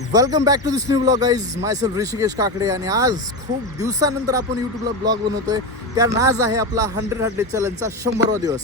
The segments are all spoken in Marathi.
Welcome back to this new blog guys. Myself Rishikesh Kakade. आणि आज खूप दिवसानंतर आपण यूट्यूबला ब्लॉग बनवतोय, कारण आज आहे आपला 100 डे चॅलेंजचा 100वा दिवस.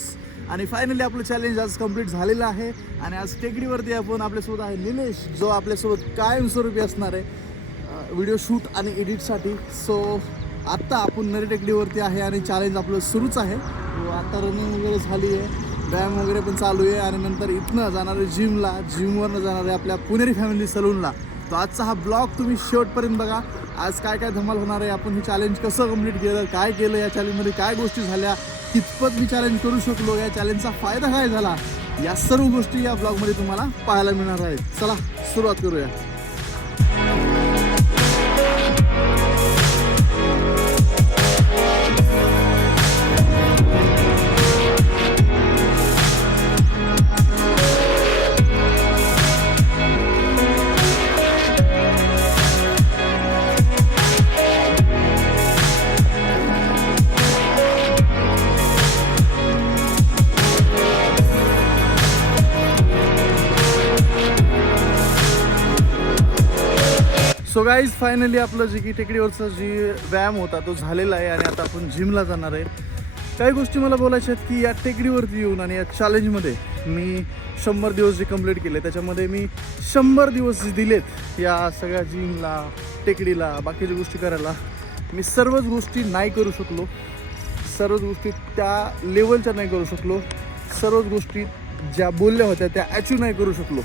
आणि फायनली आपलं चॅलेंज आज कंप्लीट झालेलं आहे. आणि आज टेकडीवरती आपण आपल्यासोबत आहे निलेश, जो आपल्यासोबत कायमस्वरूपी असणार आहे व्हिडिओ शूट आणि एडिटसाठी. सो आत्ता आपण नरी टेकडीवरती आहे आणि चॅलेंज आपलं सुरूच आहे. आता रनिंग वगैरे झाली आहे, व्यायाम वगैरे पण चालू आहे. आणि नंतर इथनं जाणार आहे जिमला, जिमवरनं जाणार आहे आपल्या पुणेरी फॅमिली सलूनला. तो आजचा हा ब्लॉग तुम्ही शेवटपर्यंत बघा. आज काय काय धमाल होणार आहे, आपण हे चॅलेंज कसं कंप्लीट केलं, काय केलं, या चॅलेंजमध्ये काय गोष्टी झाल्या, कितपत मी चॅलेंज करू शकलो, या चॅलेंजचा फायदा काय झाला, या सर्व गोष्टी या ब्लॉगमध्ये तुम्हाला पाहायला मिळणार आहेत. चला सुरुवात करूया. सो गाईज, फायनली आपलं जे की टेकडीवरचा जी व्यायाम होता तो झालेला आहे आणि आता आपण जिमला जाणार आहे. काही गोष्टी मला बोलायच्या आहेत की या टेकडीवरती येऊन आणि या चॅलेंजमध्ये मी 100 दिवस जे कंप्लीट केले, त्याच्यामध्ये मी 100 दिवस जे दिलेत या सगळ्या जिमला, टेकडीला, बाकीच्या गोष्टी करायला, मी सर्वच गोष्टी नाही करू शकलो. सर्वच गोष्टी त्या लेवलच्या नाही करू शकलो. सर्वच गोष्टी ज्या बोलल्या होत्या त्या ॲचिव्ह नाही करू शकलो.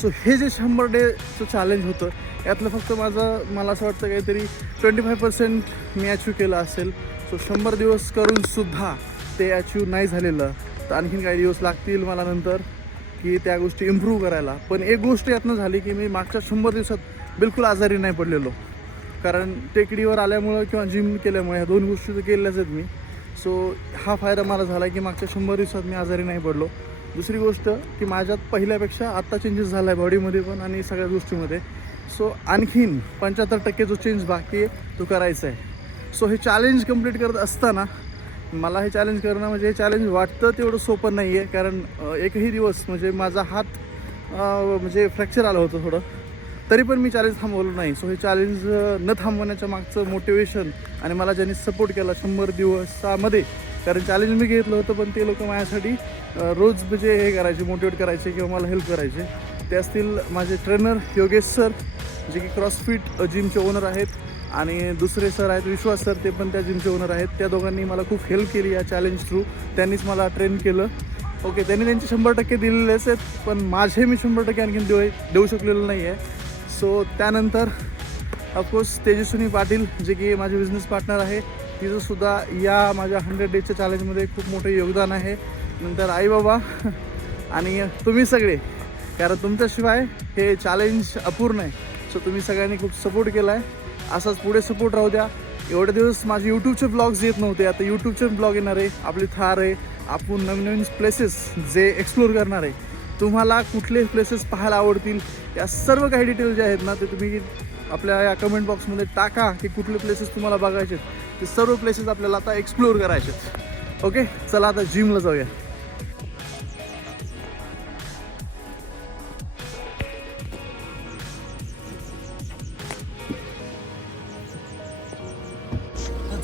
सो हे जे 100 डेचं चॅलेंज होतं, यातलं फक्त मला असं वाटतं काहीतरी 25% मी ॲचिव्ह केलं असेल. सो 100 दिवस करूनसुद्धा ते ॲचिव्ह नाही झालेलं. तर आणखीन काही दिवस लागतील मला नंतर की त्या गोष्टी इम्प्रूव्ह करायला. पण एक गोष्ट यातनं झाली की मी मागच्या 100 दिवसात बिलकुल आजारी नाही पडलेलो, कारण टेकडीवर आल्यामुळं किंवा जिम केल्यामुळे ह्या दोन गोष्टी तर केल्याच आहेत मी. सो हा फायदा मला झाला की मागच्या 100 दिवसात मी आजारी नाही पडलो. दुसरी गोष्ट की माझ्यात पहिल्यापेक्षा आत्ता चेंजेस झाला आहे बॉडीमध्ये पण आणि सगळ्या गोष्टीमध्ये. सो आणखीन 75% जो चेंज बाकी आहे तो करायचा आहे. सो हे चॅलेंज कंप्लीट करत असताना मला हे चॅलेंज करणं म्हणजे हे चॅलेंज वाटतं तेवढं सोपं नाही आहे, कारण एकही दिवस म्हणजे माझा हात म्हणजे फ्रॅक्चर आलं होतं थोडं, तरी पण मी चॅलेंज थांबवलं नाही. सो हे चॅलेंज न थांबवण्याच्या मागचं मोटिवेशन आणि मला ज्यांनी सपोर्ट केला 100 दिवसामध्ये, कारण चॅलेंज मी घेतलं होतं पण ते लोक माझ्यासाठी रोज म्हणजे हे करायचे, मोटिवेट करायचे किंवा मला हेल्प करायचे. ते असतील माझे ट्रेनर योगेश सर, जे की क्रॉसफिट जिमचे ओनर आहेत, आणि दुसरे सर आहेत विश्वास सर, ते पण त्या जिमचे ओनर आहेत. त्या दोघांनी मला खूप हेल्प केली या चॅलेंज थ्रू. त्यांनीच मला ट्रेन केलं. ओके, त्यांनी त्यांचे 100% दिलेलेच आहेत, पण माझे मी 100% आणखीन देऊ शकलेलो नाही आहे. सो त्यानंतर ऑफकोर्स तेजस्विनी पाटील, जे की माझे बिझनेस पार्टनर आहे, तिचंसुद्धा या माझ्या 100 डेजच्या चॅलेंजमध्ये खूप मोठं योगदान आहे. नंतर आईबाबा आणि तुम्ही सगळे, कारण तुमच्याशिवाय हे चॅलेंज अपूर्ण आहे. सो तुम्ही सगळ्यांनी खूप सपोर्ट केला आहे. असाच पुढे सपोर्ट राहू द्या. एवढे दिवस माझे यूट्यूबचे ब्लॉग्स येत नव्हते, आता यूट्यूबचे ब्लॉग येणार आहे. आपली थार आहे, आपण नवीन नवीन प्लेसेस जे एक्सप्लोर करणार आहे. तुम्हाला कुठले प्लेसेस पाहायला आवडतील, या सर्व काही डिटेल जे आहेत ना, ते तुम्ही आपल्या या कमेंट बॉक्समध्ये टाका की कुठले प्लेसेस तुम्हाला बघायचे. ते सर्व प्लेसेस आपल्याला आता एक्सप्लोर करायचे. ओके, चला आता जिमला जाऊया.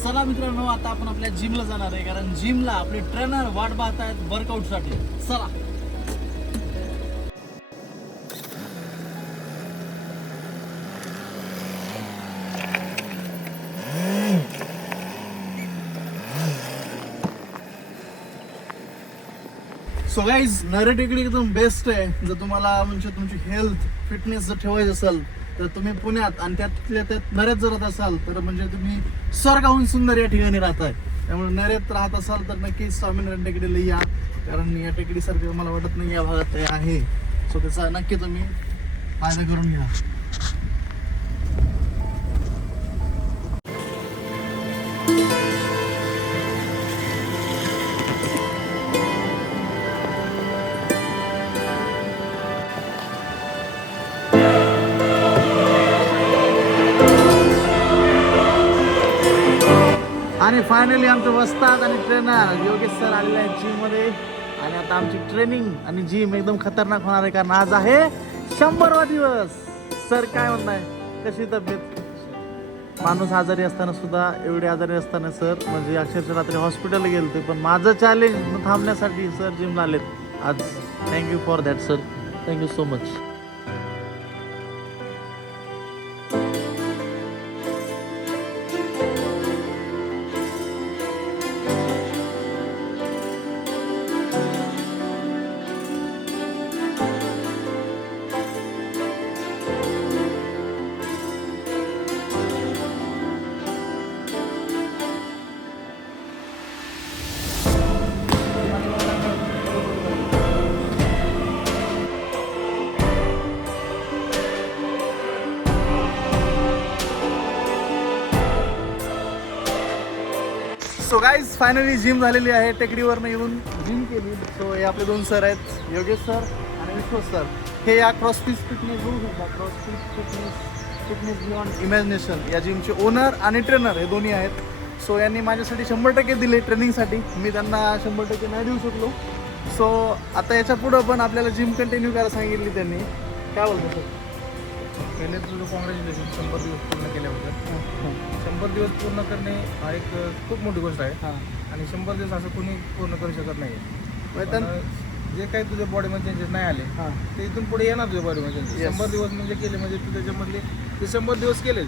चला मित्रांनो, आता आपण आपल्या जिमला जाणार आहे, कारण जिमला आपले ट्रेनर वाट पाहत आहेत वर्कआउटसाठी. चला. सो गाईज, नरी टेकडी एकदम बेस्ट आहे. जर तुम्हाला म्हणजे तुमची हेल्थ फिटनेस जर ठेवायची असेल तर तुम्ही पुण्यात आणि त्यात नऱ्यात जर राहत असाल तर म्हणजे तुम्ही स्वर्गाहून सुंदर या ठिकाणी राहताय. त्यामुळे नऱ्यात राहत असाल तर नक्कीच स्वामीनारायण टेकडीला या, कारण या टेकडीसारखं मला वाटत नाही या भागात आहे. सो त्याचा नक्की तुम्ही फायदा करून घ्या. आणि फायनली आमचं वस्ताद आणि ट्रेनर योगेश सर आलेले आहेत जिममध्ये. आणि आता आमची ट्रेनिंग आणि जिम एकदम खतरनाक होणार आहे, कारण आज आहे 100वा दिवस. सर काय म्हणताय, कशी तब्येत? माणूस आजारी असताना सुद्धा, एवढे आजारी असताना सर म्हणजे अक्षरशः रात्री हॉस्पिटलला गेलते, पण माझं चॅलेंज थांबण्यासाठी सर जिमला आलेत आज. Thank you for that sir, thank you so much. So guys finally gym झालेली आहे. टेकडीवरनं येऊन जिम केली. सो हे आपले 2 सर आहेत, योगेश सर आणि विश्वास सर. हे या क्रॉसफिट फिटनेस बघू शकता, क्रॉसफिट फिटनेस बियॉन्ड इमॅजिनेशन या जिमचे ओनर आणि ट्रेनर हे दोन्ही आहेत. सो यांनी माझ्यासाठी 100% दिले ट्रेनिंगसाठी, मी त्यांना 100% नाही देऊ शकलो. सो आता याच्या पुढं पण आपल्याला जिम कंटिन्यू करायला सांगितली त्यांनी. काय बोलतो सर? पहिले तुझं कॉंग्रॅच्युलेशन 100 दिवस पूर्ण केल्याबद्दल. 100 दिवस पूर्ण करणे हा एक खूप मोठी गोष्ट आहे. आणि 100 दिवस असं कोणी पूर्ण करू शकत नाही. पण जे काही तुझ्या बॉडीमध्ये चेंजेस नाही आले ते इथून पुढे येणार तुझ्या बॉडीमध्ये चेंजेस. 100 दिवस म्हणजे केले म्हणजे तू त्याच्यामधले ते 100 दिवस केले,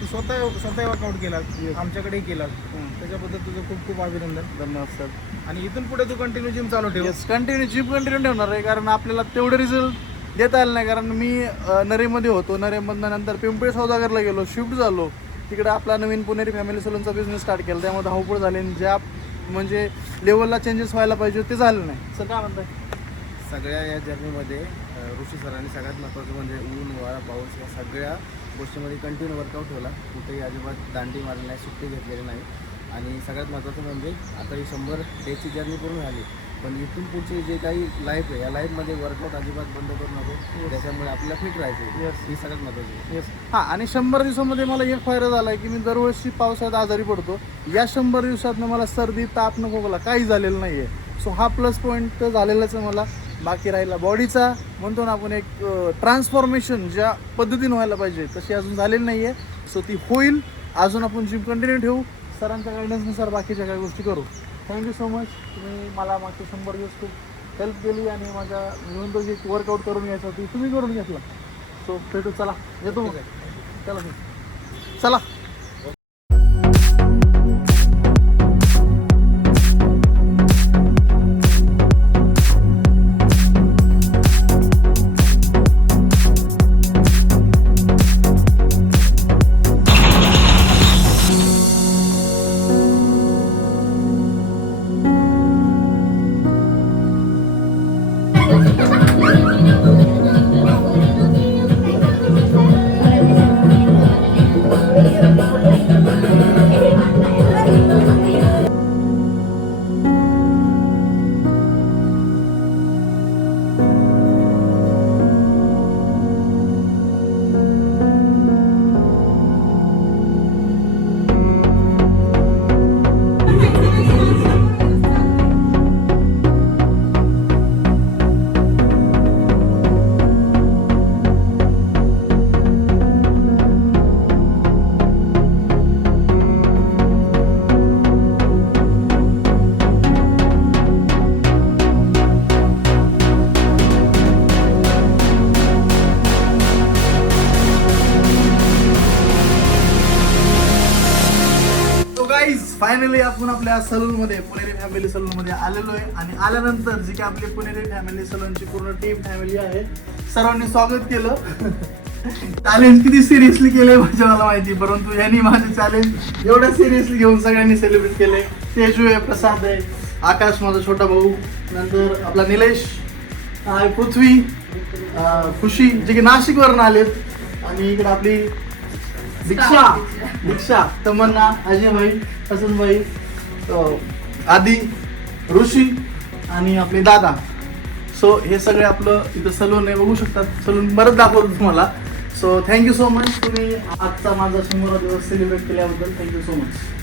तू स्वतः वर्कआउट केला, आमच्याकडेही केला, त्याच्याबद्दल तुझं खूप खूप अभिनंदन. धन्यवाद सर. आणि इथून पुढे तू कंटिन्यू जिम चालू ठेव. कंटिन्यू जिम कंटिन्यू ठेवणार आहे, कारण आपल्याला तेवढे रिझल्ट देता आले नाही. कारण मी नरेमध्ये होतो, नरेमधनं नंतर पिंपळे सौदागरला गेलो, शिफ्ट झालो, तिकडे आपला नवीन पुणेरी फॅमिली सलूनचा बिझनेस स्टार्ट केला. त्यामुळे धावपळ झाली आणि ज्या म्हणजे लेवलला चेंजेस व्हायला पाहिजे ते झालं नाही. सर काय म्हणताय? सगळ्या या जर्नीमध्ये ऋषी सरांनी सगळ्यात महत्त्वाचं म्हणजे ऊन वारा पाऊस या सगळ्या गोष्टीमध्ये कंटिन्यू वर्कआउट ठेवला. कुठेही अजिबात दांडी मारली नाही, सुट्टी घेतलेली नाही. आणि सगळ्यात महत्त्वाचं म्हणजे आता ही 100 डेची जर्नी पूर्ण झाली, पण इथून पुढची जे काही लाईफ आहे या लाईफमध्ये वर्कआउट अजिबात बंद करू नको. त्याच्यामुळे आपल्याला फिट राहायचं. ही सगळ्यात महत्त्वाची. येस. हां, आणि 100 दिवसामध्ये मला एक फायदा झाला आहे की मी दरवर्षी पावसाळ्यात आजारी पडतो. या 100 दिवसातनं मला सर्दी ताप न खोकला काही झालेलं नाही आहे. सो हा प्लस पॉईंट तर झालेलाच आहे मला. बाकी राहिला बॉडीचा, म्हणतो ना आपण एक ट्रान्सफॉर्मेशन ज्या पद्धतीने व्हायला पाहिजे तशी अजून झालेली नाही आहे. सो ती होईल. अजून आपण जिम कंटिन्यू ठेवू, सरांच्या गायडन्सनुसार बाकीच्या काही गोष्टी करू. Thank you so much. तुम्ही मला मागचे 100 दिवस खूप हेल्प केली आणि माझ्या म्हणतो की वर्कआउट करून घ्यायचं होती, तुम्ही करून घेतला. सो भेटू, चला येतो मग. चला चला. फायनली आपण आपल्या सलूनमध्ये पुणेरी फॅमिली सलूनमध्ये आलेलो आहे. आणि आल्यानंतर जी की आपली पुणेरी फॅमिली सलूनची पूर्ण टीम फॅमिली आहे, सर्वांनी स्वागत केलं. चॅलेंज किती सिरियसली केले म्हणजे मला माहिती, परंतु यांनी माझे चॅलेंज एवढ्या सिरियसली घेऊन सगळ्यांनी सेलिब्रेट केले. तेजू आहे, प्रसाद आहे, आकाश माझा छोटा भाऊ, नंतर आपला निलेश, पृथ्वी, खुशी जे की नाशिकवरून आलेत, आणि इकडे आपली दीक्षा, तमन्ना, अजय भाई, हसन भाई, आदी, ऋषी आणि आपले दादा. सो हे सगळे आपलं इथं सलून आहे, बघू शकतात. सलून बरंच दाखवतो तुम्हाला. सो थँक्यू सो मच, तुम्ही आजचा माझा 100 दिवस सेलिब्रेट केल्याबद्दल थँक्यू सो मच.